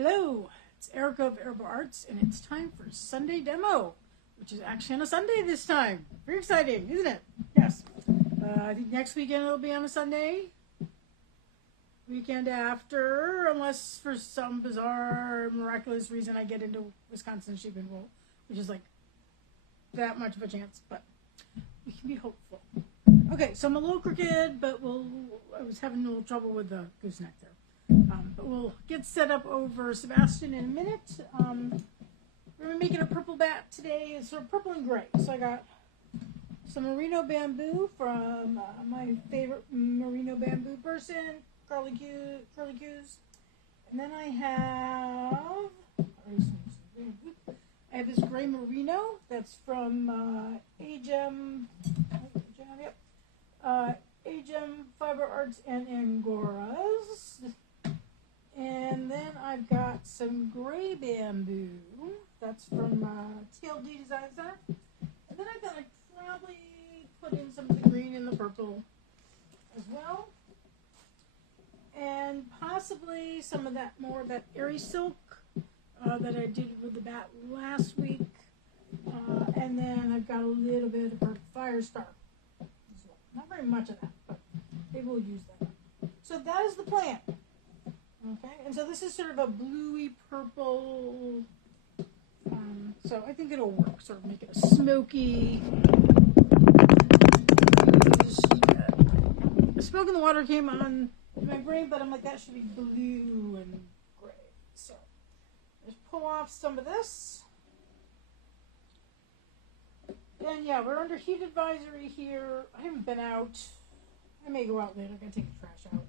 Hello, it's Erica of Herbal Arts, and it's time for Sunday demo, which is actually on a Sunday this time. Very exciting, isn't it? Yes. I think next weekend it'll be on a Sunday. Weekend after, unless for some bizarre, miraculous reason I get into Wisconsin Sheep and Wool, which is like that much of a chance, but we can be hopeful. Okay, so I'm a little crooked, but I was having a little trouble with the gooseneck there. But we'll get set up over Sebastian in a minute. We're making a purple bat today. It's sort of purple and gray. So I got some merino bamboo from my favorite merino bamboo person, Curly Q's. And then I have this gray merino that's from Agem Fiber Arts and Angoras. And then I've got some gray bamboo. That's from TLD Design Center. And then I thought I'd probably put in some of the green and the purple as well. And possibly some of that airy silk that I did with the bat last week. And then I've got a little bit of Fire Star as well. Not very much of that, but maybe we'll use that. So that is the plan. Okay, and so this is sort of a bluey purple, so I think it'll work, sort of make it a smoky. Smoke in the Water came on in my brain, but I'm like, that should be blue and gray. So let's pull off some of this. And yeah, we're under heat advisory here. I haven't been out. I may go out later. I'm going to take the trash out.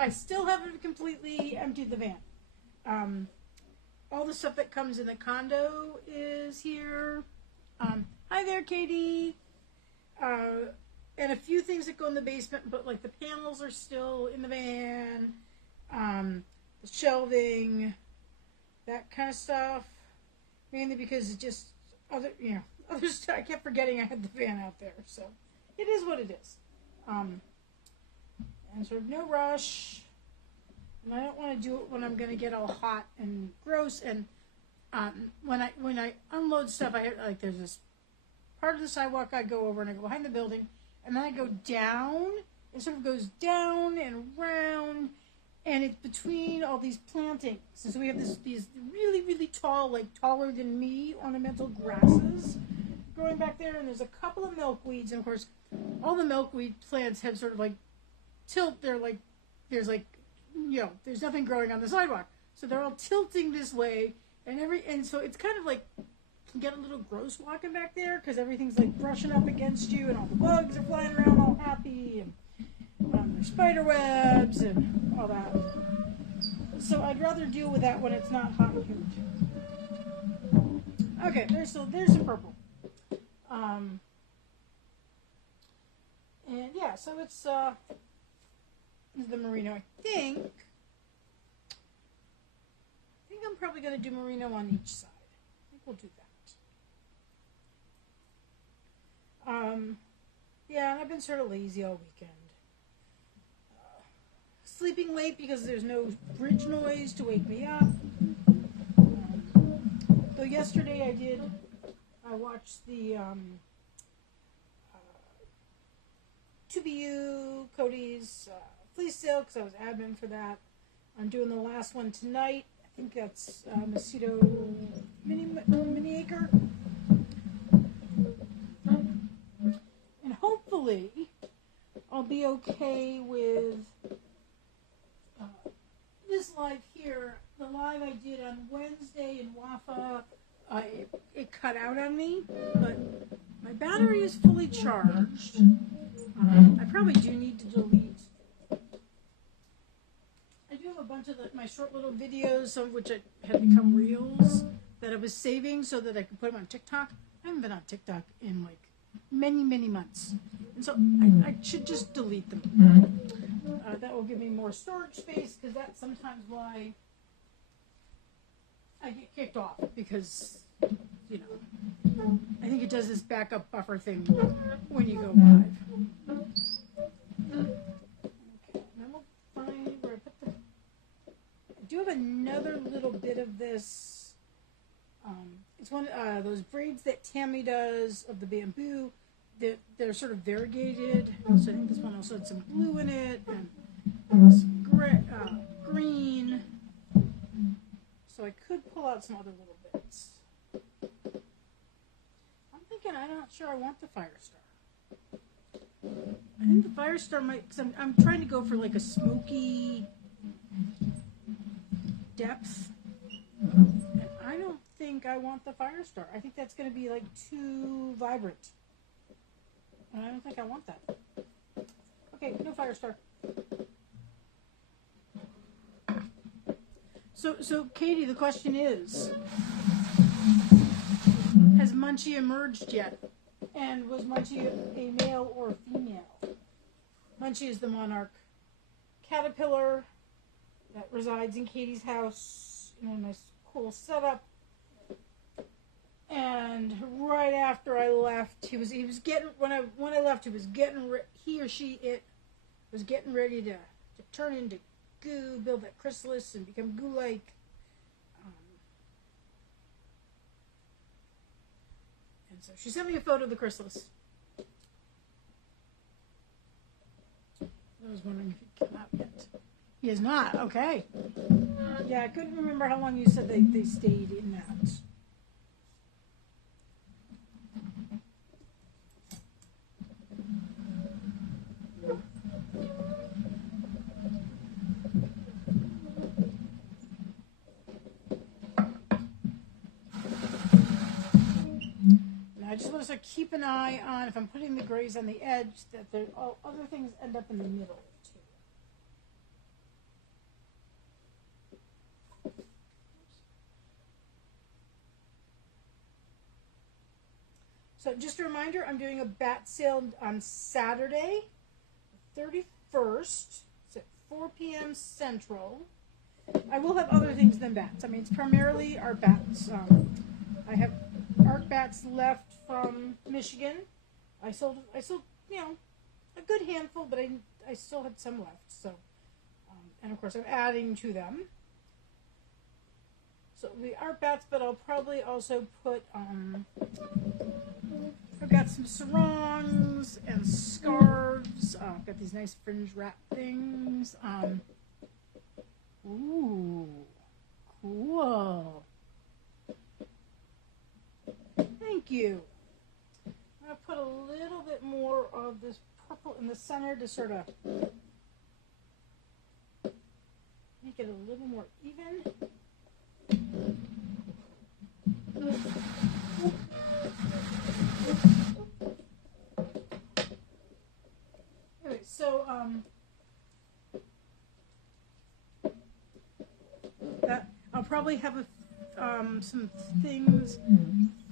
I still haven't completely emptied the van. All the stuff that comes in the condo is here. Hi there, Katie. And a few things that go in the basement, but like the panels are still in the van. The shelving, that kind of stuff. Mainly because it just, other stuff. I kept forgetting I had the van out there. So it is what it is. And sort of no rush. And I don't want to do it when I'm going to get all hot and gross. And when I unload stuff, there's this part of the sidewalk I go over and I go behind the building, and then I go down. It sort of goes down and around, and it's between all these plantings. And so we have these really, really tall, like taller than me, ornamental grasses growing back there. And there's a couple of milkweeds, and of course, all the milkweed plants have sort of like tilt. They're like, there's nothing growing on the sidewalk, so they're all tilting this way, and so it's kind of like can get a little gross walking back there because everything's like brushing up against you, and all the bugs are flying around all happy, and there's spider webs and all that. So I'd rather deal with that when it's not hot and humid. Okay, there's some purple. And yeah, so it's the merino. I think I'm probably going to do merino on each side. I think we'll do that. Yeah, and I've been sort of lazy all weekend. Sleeping late because there's no bridge noise to wake me up. Though yesterday I watched the 2BU Cody's fleece sale because I was admin for that. I'm doing the last one tonight. I think that's Mosquito Mini Acre. And hopefully I'll be okay with this live here. The live I did on Wednesday in Wafa, it cut out on me, but my battery is fully charged. I probably do need to delete. I do have a bunch of my short little videos, some of which had become reels that I was saving so that I could put them on TikTok. I haven't been on TikTok in like many, many months. And so I should just delete them. That will give me more storage space, because that's sometimes why I get kicked off, because, I think it does this backup buffer thing when you go live. Okay, then we'll find where I put the do have another little bit of this. It's one those braids that Tammy does of the bamboo. They're sort of variegated. So I think this one also had some blue in it and some green. So I could pull out some other little bits. I'm thinking I'm not sure I want the Firestar. I think the Firestar might, because I'm trying to go for like a smoky depth. And I don't think I want the Firestar. I think that's going to be like too vibrant. And I don't think I want that. Okay, no Firestar. So Katie, the question is, has Munchie emerged yet? And was Munchie a male or a female? Munchie is the monarch caterpillar that resides in Katie's house in a nice cool setup. And right after I left, he was getting, when I left, he or she was getting ready to turn into goo, build that chrysalis and become goo-like. And so she sent me a photo of the chrysalis. I was wondering if he'd come out yet. He is not. Okay. Yeah, I couldn't remember how long you said they stayed in that. I just want to keep an eye on, if I'm putting the grays on the edge, that all other things end up in the middle too. So just a reminder, I'm doing a bat sale on Saturday, 31st. It's at 4 p.m. Central. I will have other things than bats. I mean, it's primarily our bats. I have art bats left from Michigan. I sold, a good handful, but I still had some left. So, and of course, I'm adding to them. So the art bats, but I'll probably also put. I've got some sarongs and scarves. I've got these nice fringe wrap things. Ooh, cool. Thank you. I'm going to put a little bit more of this purple in the center to sort of make it a little more even. Anyway, so that I'll probably have some things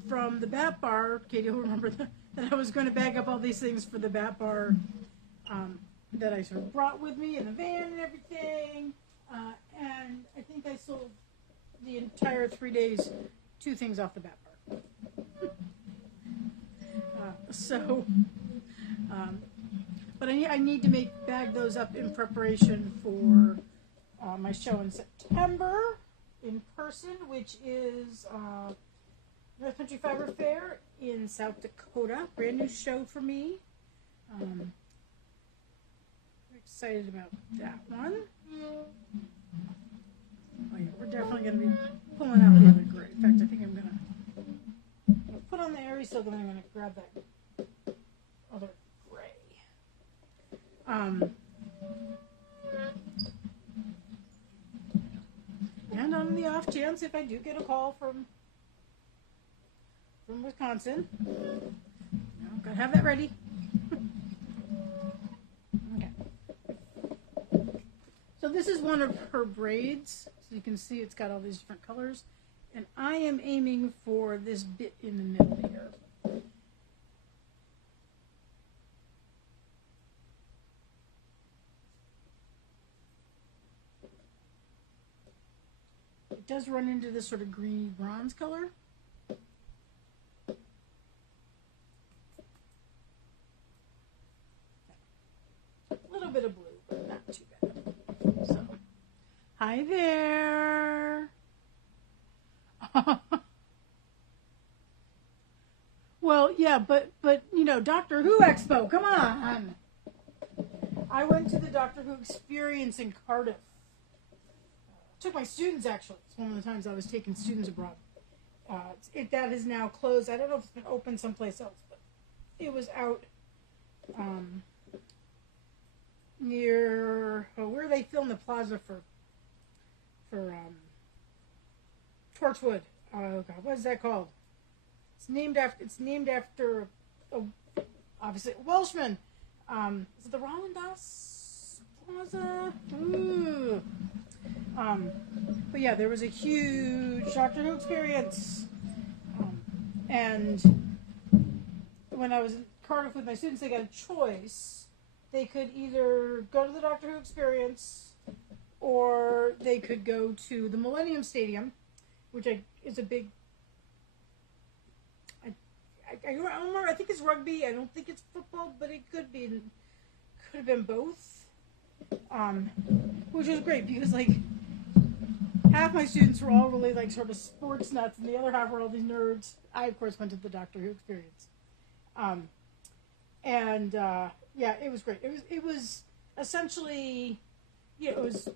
from the Bat Bar. Katie will remember that I was going to bag up all these things for the Bat Bar that I sort of brought with me in the van and everything. And I think I sold the entire 3 days 2 things off the Bat Bar. But I need to bag those up in preparation for my show in September in person, which is North Country Fiber Fair in South Dakota. Brand new show for me. I'm excited about that one. Oh yeah, we're definitely going to be pulling out the other gray. In fact, I think I'm going to put on the Aerie Silk and then I'm going to grab that other gray. And on the off chance, if I do get a call from Wisconsin, I've got to have that ready. Okay. So this is one of her braids. So you can see it's got all these different colors. And I am aiming for this bit in the middle here. It does run into this sort of greeny bronze color. A little bit of blue, but not too bad. So, hi Hi there. Well, yeah, but you know, Doctor Who Expo. Come on. I went to the Doctor Who experience in Cardiff. Took my students actually. It's one of the times I was taking students abroad. That has now closed. I don't know if it's been open someplace else, but it was out near where they filmed the plaza for Torchwood. Oh God, what is that called? It's named after obviously a Welshman. Is it the Roland Das Plaza? Ooh. But yeah, there was a huge Doctor Who experience. And when I was in Cardiff with my students, they got a choice. They could either go to the Doctor Who experience or they could go to the Millennium Stadium, which is a big... I don't remember, I think it's rugby. I don't think it's football, but it could have been both. Which was great because like half my students were all really like sort of sports nuts and the other half were all these nerds. I of course went to the Doctor Who experience. Yeah, it was great. It was essentially, yeah, it was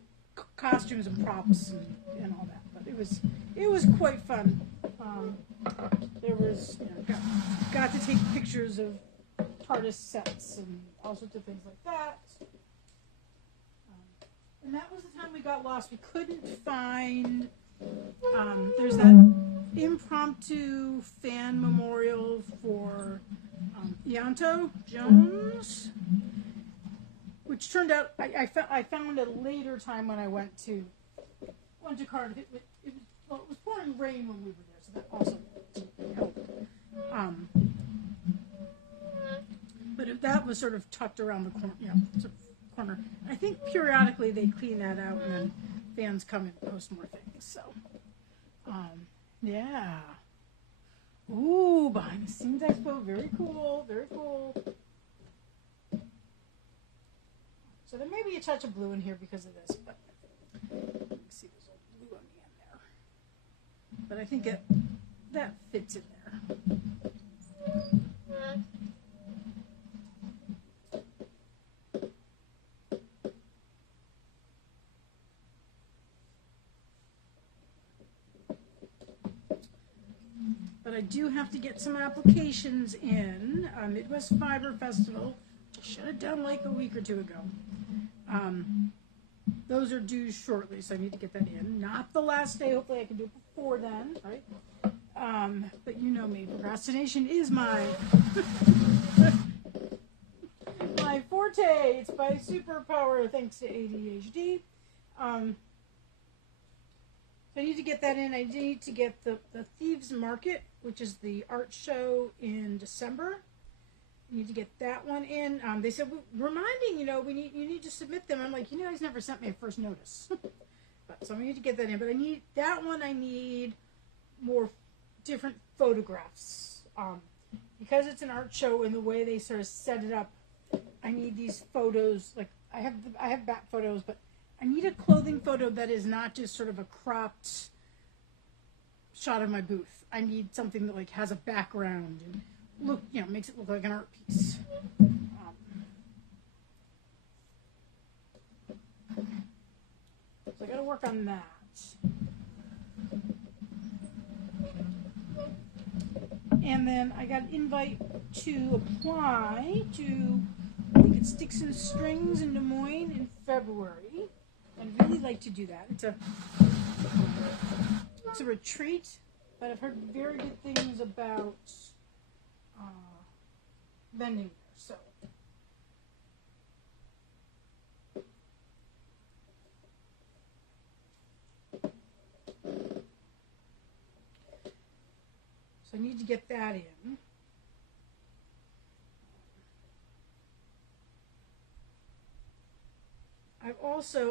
costumes and props and all that, but it was quite fun. There was, you know, got to take pictures of TARDIS sets and all sorts of things like that. And that was the time we got lost. We couldn't find, there's that impromptu fan memorial for Ianto Jones, which turned out, I found a later time when I went to Cardiff. It was pouring rain when we were there, so that also helped. But that was sort of tucked around the corner, you know, sort of corner. I think periodically they clean that out, and then fans come and post more things. So, yeah. Ooh, behind the scenes expo, very cool, very cool. So there may be a touch of blue in here because of this, but you can see there's a little blue on the end there. But I think that fits in there. But I do have to get some applications in. Midwest Fiber Festival, which I should have done like a week or two ago. Those are due shortly, so I need to get that in. Not the last day. Hopefully I can do it before then, right? But you know me. Procrastination is my my forte. It's my superpower thanks to ADHD. So I need to get that in. I need to get the Thieves Market, which is the art show in December. I need to get that one in. They said, reminding, you know, you need to submit them. I'm like, you guys never sent me a first notice. So I need to get that in. But I need more different photographs. Because it's an art show and the way they sort of set it up, I need these photos. Like, I have back photos, but I need a clothing photo that is not just sort of a cropped shot of my booth. I need something that like has a background and makes it look like an art piece. So I got to work on that. And then I got an invite to apply to, I think it's Sticks and Strings in Des Moines in February. I'd really like to do that. It's a retreat, but I've heard very good things about vending there. So I need to get that in.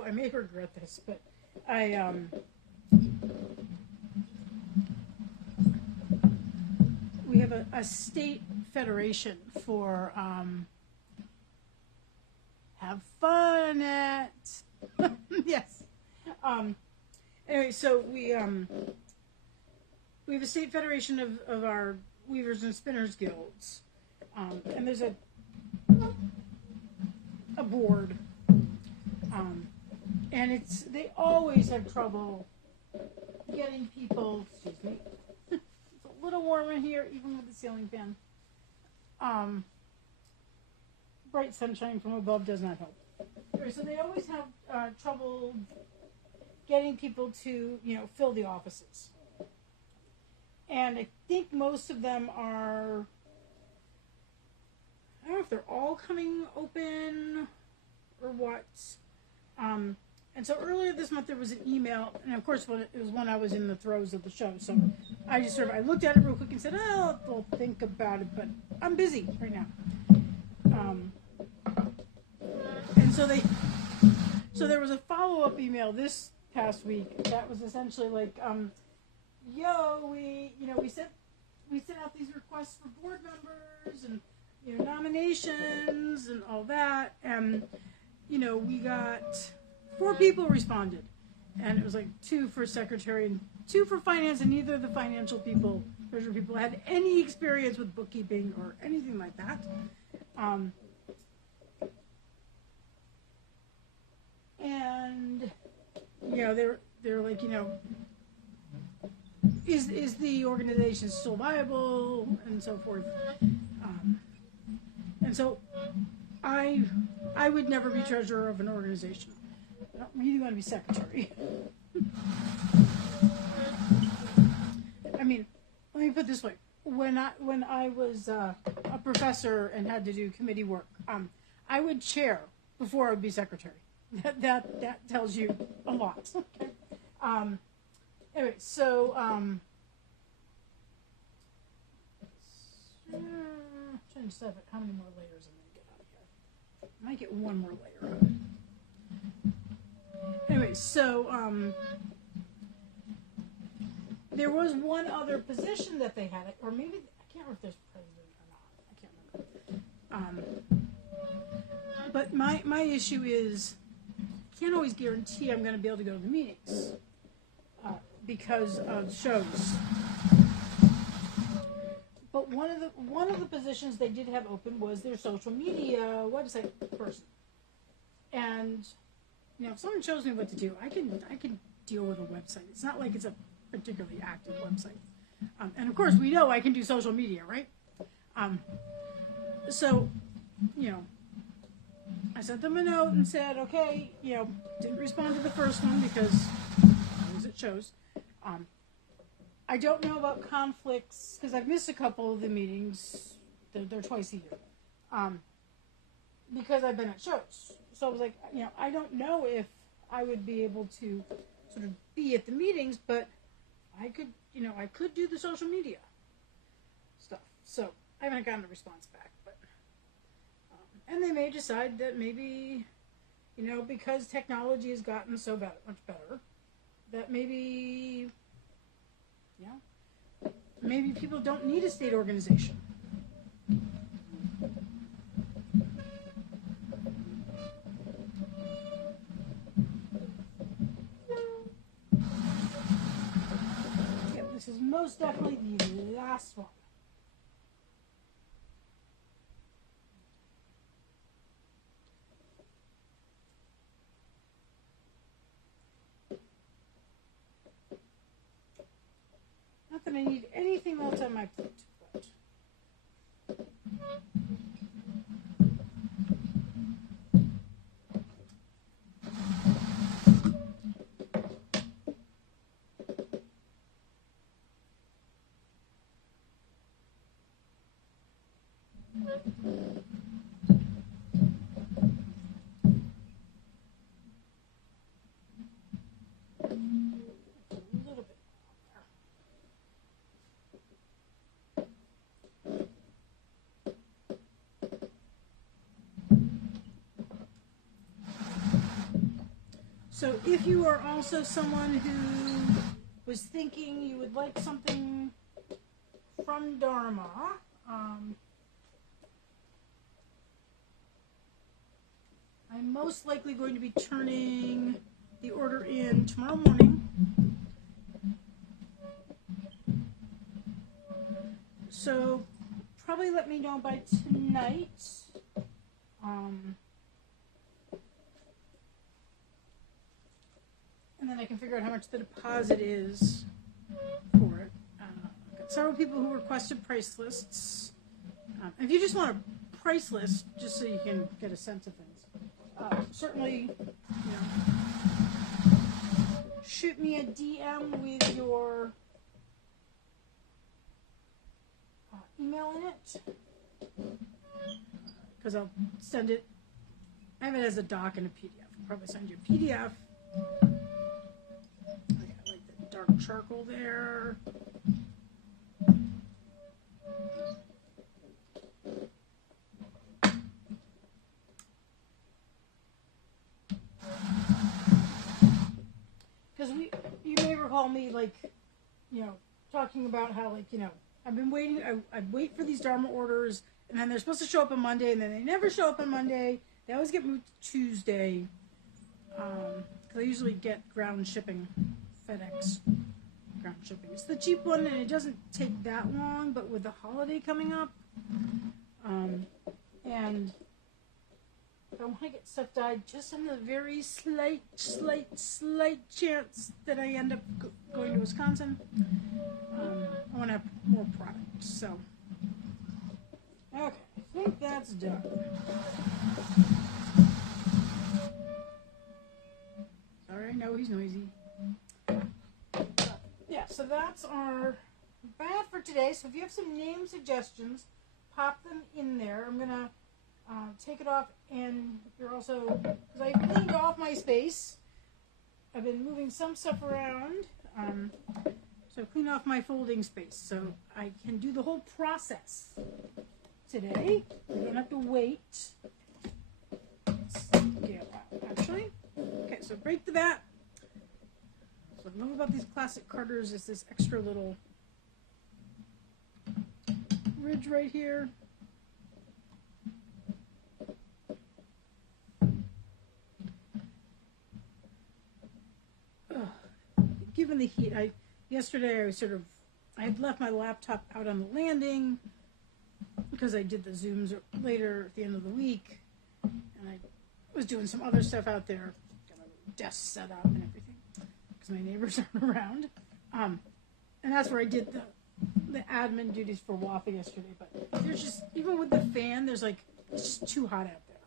I may regret this, but we have a state federation for have fun at yes, Anyway, so we have a state federation of our weavers and spinners guilds, and there's a board, and they always have trouble getting people. Excuse me, it's a little warm in here, even with the ceiling fan. Bright sunshine from above does not help. So they always have trouble getting people to, fill the offices. And I think most of them are, I don't know if they're all coming open or what. And so earlier this month there was an email, and of course it was when I was in the throes of the show. So I just I looked at it real quick and said, oh, I'll think about it, but I'm busy right now. And so there was a follow-up email this past week that was essentially like, we sent out these requests for board members and nominations and all that, and we got 4 people responded, and it was like 2 for secretary and 2 for finance, and neither of the financial people, treasurer people, had any experience with bookkeeping or anything like that. And they're like, is the organization still viable, and so forth. And so I would never be treasurer of an organization. I don't really want to be secretary. I mean, let me put it this way: when I was a professor and had to do committee work, I would chair before I would be secretary. That tells you a lot. Okay. Anyway, so trying to decide how many more layers I'm going to get out of here. I might get one more layer out of it. Anyway, so there was one other position that they had, or maybe I can't remember if there's president or not. I can't remember. But my issue is, I can't always guarantee I'm going to be able to go to the meetings because of shows. But one of the positions they did have open was their social media website person. And if someone shows me what to do, I can deal with a website. It's not like it's a particularly active website. And of course, we know I can do social media, right? So, I sent them a note and said, okay, didn't respond to the first one because as it shows. I don't know about conflicts because I've missed a couple of the meetings. They're twice a year. Because I've been at shows. So I was like, I don't know if I would be able to sort of be at the meetings, but I could do the social media stuff. So I haven't gotten a response back, but and they may decide that maybe, because technology has gotten so much better, that maybe people don't need a state organization. Yep, this is most definitely the last one. Not that I need anything else on my plate, but so if you are also someone who was thinking you would like something from Dharma, I'm most likely going to be turning the order in starting tomorrow morning. So probably let me know by tonight. And then I can figure out how much the deposit is for it. Got several people who requested price lists. If you just want a price list, just so you can get a sense of things, certainly, shoot me a DM with your email in it, because I'll send it. I have it as a doc and a PDF. I'll probably send you a PDF. I like the dark charcoal there. Because you may recall me, talking about how, I've been waiting. I wait for these Dharma orders, and then they're supposed to show up on Monday, and then they never show up on Monday. They always get moved to Tuesday. Because I usually get ground shipping, FedEx ground shipping. It's the cheap one, and it doesn't take that long, but with the holiday coming up, and I want to get stuff dyed just on the very slight chance that I end up going to Wisconsin. I want to have more product, so. Okay, I think that's done. Sorry, I know he's noisy. Yeah, so that's our bat for today. So if you have some name suggestions, pop them in there. I'm going to take it off, and you're also, because I cleaned off my space. I've been moving some stuff around, so clean off my folding space, so I can do the whole process today. I don't have to wait. Actually, okay. So break the bat. So what I love about these classic carders is this extra little ridge right here. Given the heat, yesterday I had left my laptop out on the landing because I did the Zooms later at the end of the week, and I was doing some other stuff out there, got a desk set up and everything because my neighbors aren't around, and that's where I did the admin duties for WAFA yesterday. But there's just, even with the fan, it's just too hot out there,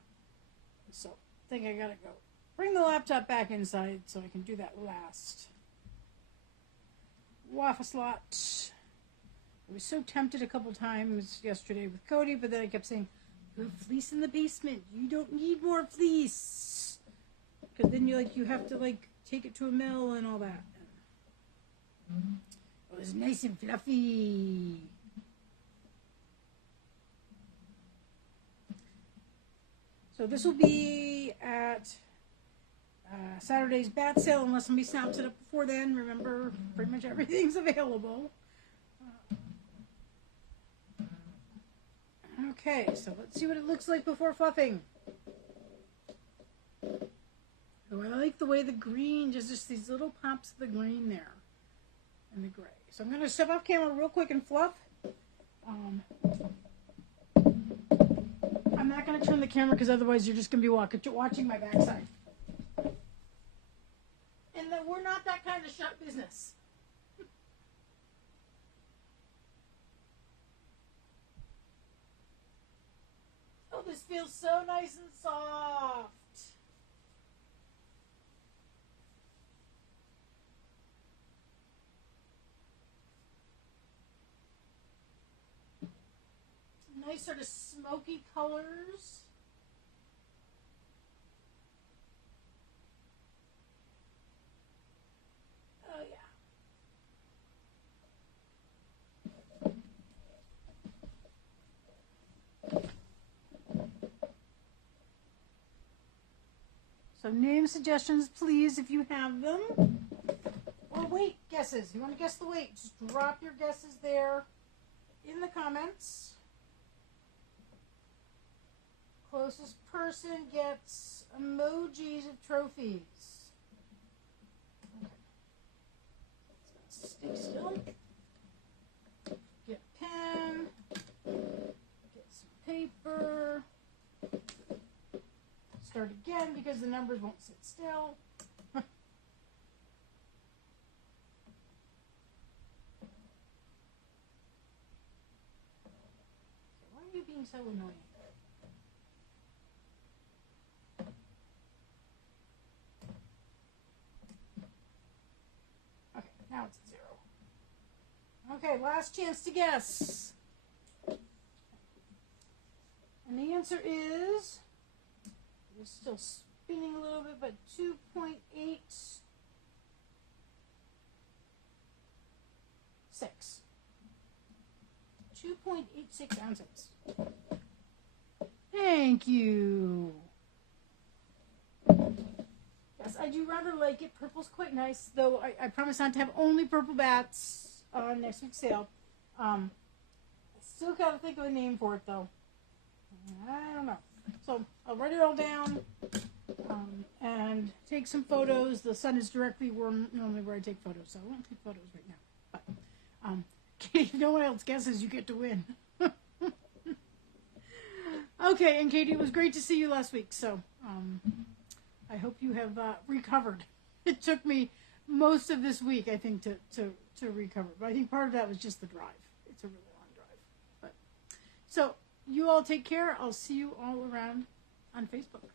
so I think I gotta go bring the laptop back inside so I can do that last WAFA slot. I was so tempted a couple times yesterday with Cody, but then I kept saying, "You have fleece in the basement. You don't need more fleece." Because then you have to take it to a mill and all that. It was nice and fluffy. So this will be at Saturday's bat sale, unless somebody snaps it up before then. Remember, pretty much everything's available. Okay, so let's see what it looks like before fluffing. Oh, I like the way the green, just these little pops of the green there, and the gray. So I'm going to step off camera real quick and fluff. I'm not going to turn the camera because otherwise you're just going to be watching my backside. And that we're not that kind of shut business. Oh, this feels so nice and soft. Nice sort of smoky colors. Oh, yeah. So name suggestions, please, if you have them. Or weight guesses. You want to guess the weight? Just drop your guesses there in the comments. Closest person gets emojis of trophies. because the numbers won't sit still. Why are you being so annoying? Okay, now it's a 0. Okay, last chance to guess. And the answer is, it's still spinning a little bit, but 2.86. 2.86 ounces. Thank you. Yes, I do rather like it. Purple's quite nice, though I promise not to have only purple bats on next week's sale. I still gotta think of a name for it, though. I don't know. So I'll write it all down and take some photos. The sun is directly normally where I take photos, so I won't take photos right now. But Katie, if no one else guesses, you get to win. Okay, and Katie, it was great to see you last week. So I hope you have recovered. It took me most of this week, I think, to recover. But I think part of that was just the drive. It's a really long drive. But so you all take care. I'll see you all around on Facebook.